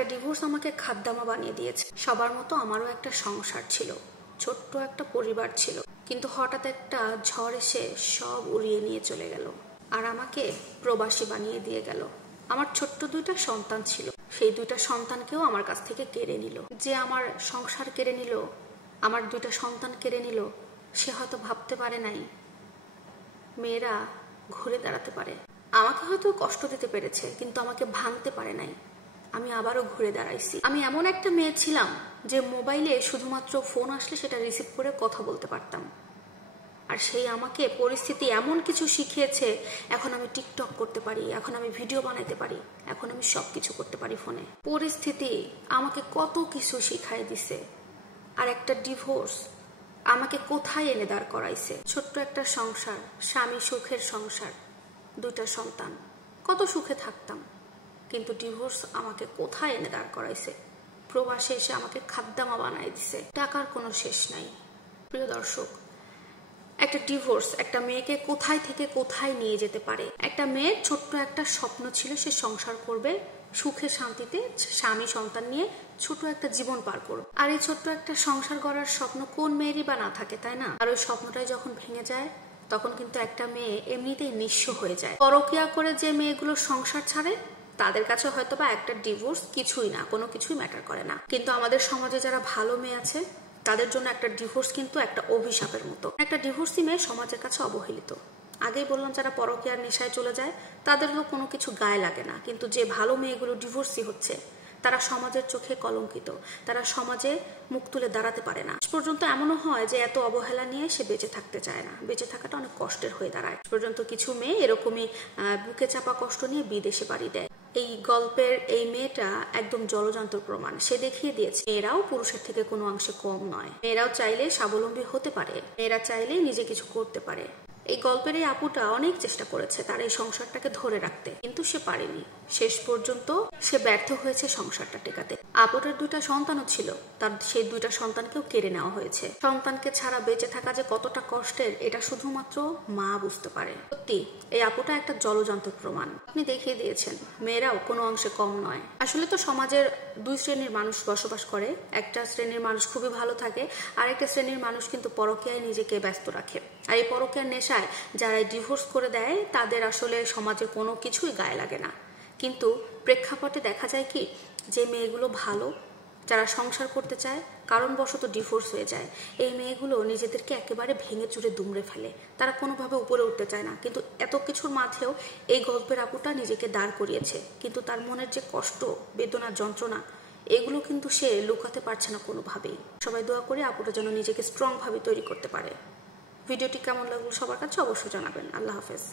একটা ডিভোর্স আমাকে খাদ্দামা বানিয়ে দিয়েছে। সবার মতো আমারও একটা সংসার ছিল, ছোট্ট একটা পরিবার ছিল, কিন্তু হঠাৎ একটা ঝড় এসে সব উড়িয়ে নিয়ে চলে গেল আর আমাকে প্রবাসী বানিয়ে দিয়ে গেল। আমার ছোট্ট দুইটা সন্তান ছিল, সেই দুইটা সন্তানকেও আমার কাছ থেকে কেড়ে নিল। যে আমার সংসার কেড়ে নিল, আমার দুইটা সন্তান কেড়ে নিল, সে হয়তো ভাবতে পারে নাই মেয়েরা ঘুরে দাঁড়াতে পারে। আমাকে হয়তো কষ্ট দিতে পেরেছে, কিন্তু আমাকে ভাঙতে পারে নাই। আমি আবারও ঘুরে দাঁড়াইছি। আমি এমন একটা মেয়ে ছিলাম যে মোবাইলে শুধুমাত্র ফোন আসলে সেটা রিসিভ করে কথা বলতে পারতাম, আর সেই আমাকে পরিস্থিতি এমন কিছু শিখিয়েছে। এখন আমি টিকটক করতে পারি, এখন আমি ভিডিও বানাইতে পারি, এখন আমি সবকিছু করতে পারি ফোনে। পরিস্থিতি আমাকে কত কিছু শিখাই দিছে, আর একটা ডিভোর্স আমাকে কোথায় এনে দাঁড় করাইছে। ছোট্ট একটা সংসার, স্বামী সুখের সংসার, দুইটা সন্তান, কত সুখে থাকতাম, কিন্তু ডিভোর্স আমাকে কোথায় এনে দাঁড় করাইছে। প্রবাসে এসে আমাকে খাদ্দামা বানাই দিছে। টাকার কোনো শেষ নাই। প্রিয় দর্শক, একটা ডিভোর্স একটা মেয়েকে কোথায় থেকে কোথায় নিয়ে যেতে পারে। একটা মেয়ের ছোট্ট একটা স্বপ্ন ছিল, সে সংসার করবে, সুখে শান্তিতে স্বামী সন্তান নিয়ে ছোট একটা জীবন পার করবে। আর এই ছোট্ট একটা সংসার গড়ার স্বপ্ন কোন মেয়েরই বা না থাকে, তাই না? আর ওই স্বপ্নটাই যখন ভেঙে যায়, তখন কিন্তু একটা মেয়ে এমনিতেই নিঃস্ব হয়ে যায়। পরকিয়া করে যে মেয়েগুলো সংসার ছাড়ে, তাদের কাছে হয়তো বা একটা ডিভোর্স কিছুই না, কোনো কিছুই ম্যাটার করে না। কিন্তু আমাদের সমাজে যারা ভালো মেয়ে আছে, তাদের জন্য একটা ডিভোর্স কিন্তু একটা অভিশাপের মতো। একটা ডিভোর্সি মেয়ে সমাজের কাছে অবহেলিত। আগেই বললাম, যারা পরকীয়ার নেশায় চলে যায় তাদেরও কোনো কিছু গায়ে লাগে না, কিন্তু যে ভালো মেয়েগুলো ডিভোর্সি হচ্ছে, তারা সমাজের চোখে কলঙ্কিত, তারা সমাজে মুখ তুলে দাঁড়াতে পারে না। পর্যন্ত এমনও হয় যে এত অবহেলা নিয়ে সে বেঁচে থাকতে চায় না, বেঁচে থাকাটা অনেক কষ্টের হয়ে দাঁড়ায়। পর্যন্ত কিছু মেয়ে এরকমই বুকে চাপা কষ্ট নিয়ে বিদেশে পাড়ি দেয়। এই গল্পের এই মেয়েটা একদম জলযন্ত্র প্রমাণ। সে দেখিয়ে দিয়েছে মেয়েরাও পুরুষের থেকে কোনো অংশে কম নয়। মেয়েরাও চাইলে স্বাবলম্বী হতে পারে, মেয়েরা চাইলে নিজে কিছু করতে পারে। এই গল্পের এই আপুটা অনেক চেষ্টা করেছে তার এই সংসারটাকে ধরে রাখতে, কিন্তু সে পারেনি। শেষ পর্যন্ত সে ব্যর্থ হয়েছে সংসারটা টেকাতে। আপুটার দুইটা সন্তানও ছিল, তার সেই দুইটা সন্তানকেও কেড়ে নেওয়া হয়েছে। সন্তানকে ছাড়া বেঁচে থাকা যে কতটা কষ্টের, এটা শুধুমাত্র মা বুঝতে পারে। সত্যি এই আপুটা একটা জলযন্ত্র প্রমাণ। আপনি দেখিয়ে দিয়েছেন মেয়েরাও কোনো অংশে কম নয়। আসলে তো সমাজের দুই শ্রেণীর মানুষ বসবাস করে। একটা শ্রেণীর মানুষ খুবই ভালো থাকে, আরেকটা শ্রেণীর মানুষ কিন্তু পরকীয়ায় নিজেকে ব্যস্ত রাখে। আর এই পরকীয়ার নেশায় যারা ডিভোর্স করে দেয়, তাদের আসলে সমাজের কোনো কিছুই গায়ে লাগে না। কিন্তু প্রেক্ষাপটে দেখা যায় কি, যে মেয়েগুলো ভালো, যারা সংসার করতে চায়, কারণবশত ডিভোর্স হয়ে যায়, এই মেয়েগুলো নিজেদেরকে একেবারে ভেঙে চুরে দুমড়ে ফেলে। তারা কোনোভাবে উপরে উঠতে চায় না। কিন্তু এত কিছুর মাঝেও এই গল্পের আপুটা নিজেকে দাঁড় করিয়েছে, কিন্তু তার মনের যে কষ্ট, বেদনা, যন্ত্রণা, এগুলো কিন্তু সে লুকাতে পারছে না কোনোভাবেই। সবাই দোয়া করে আপুটা যেন নিজেকে স্ট্রং ভাবে তৈরি করতে পারে। ভিডিওটি কেমন লাগলো সবার কাছে অবশ্যই জানাবেন। আল্লাহ হাফেজ।